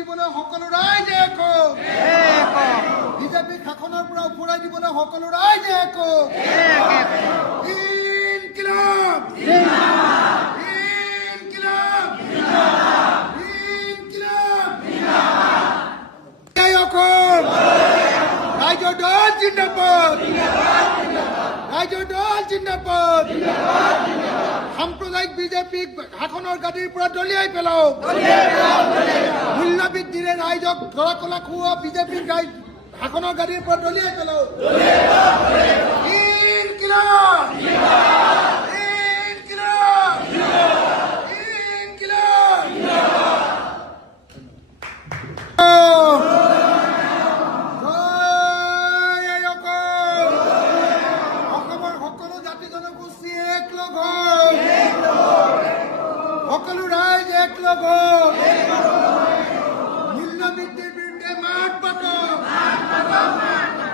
দিবলৈ সকলো ৰাইজে একক বিজেপি শাসনৰ পৰা উফৰাই দিবলৈ সকলো ৰাইজে একক ইনকিলাব ইনকিলাব ইনকিলাব অসম ৰাইজৰ দল জিন্দাবাদ ৰাইজৰ দল জিন্দাবাদ সাম্প্ৰদায়িক বিজেপিক শাসনৰ গাদীৰ পৰা দলিয়াই পেলাওক মূল্য বৃদ্ধিৰে ৰাইজক ধৰা কলা খুওৱা বিজেপিক শাসনৰ গাদীৰ পৰা দলিয়াই পেলাওক ইনকিলাব ইনকিলাব ইনকিলাব সকলো ৰাইজ একলগ মূল্য বৃদ্ধিৰ বিৰুদ্ধে মাত পাতক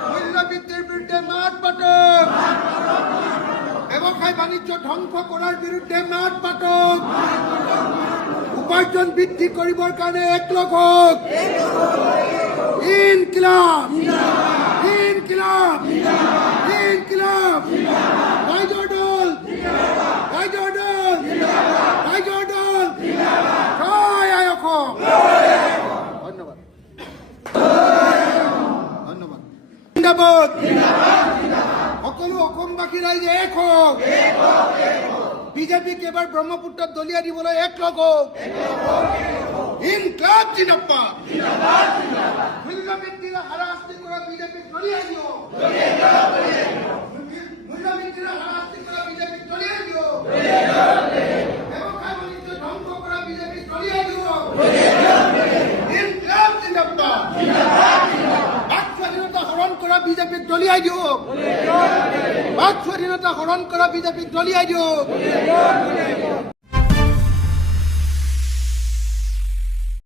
মূল্য বৃদ্ধিৰ বিৰুদ্ধে মাত পাতক ব্যৱসায় বাণিজ্য ধ্বংস কৰাৰ বিৰুদ্ধে মাত পাতক উপাৰ্জন বৃদ্ধি কৰিবৰ কাৰণে একলগ হওক ইনকিলাব ইনকিলাব ইনকিলাব ৰাইজৰ দল ৰাইজৰ দল ৰাইজৰ দল জয় আই অসম ধন্যবাদ ধন্যবাদ জিন্দাবাদ সকলো অসমবাসী ৰাইজে এক হওক বিজেপিক এবাৰ ব্ৰহ্মপুত্ৰত দলিয়াই দিবলৈ একলগ হওক ইনকিলাব জিন্দাবাদ মূল্য বৃদ্ধিৰে হাৰাশাস্তি কৰা বিজেপিক দলিয়াই দিয়ক মূল্য বৃদ্ধিৰে হাৰাশাস্তি কৰা বিজেপিক দলিয়াই দিয়ক ব্যৱসায় বাণিজ্য ধ্বংস কৰা বিজেপিক দলিয়াই দিয়ক ইনকিলাব জিন্দাবাদ বাক স্বাধীনতা হৰণ কৰা বিজেপিক দলিয়াই দিয়ক বাক স্বাধীনতা হৰণ কৰা বিজেপিক দলিয়াই দিয়ক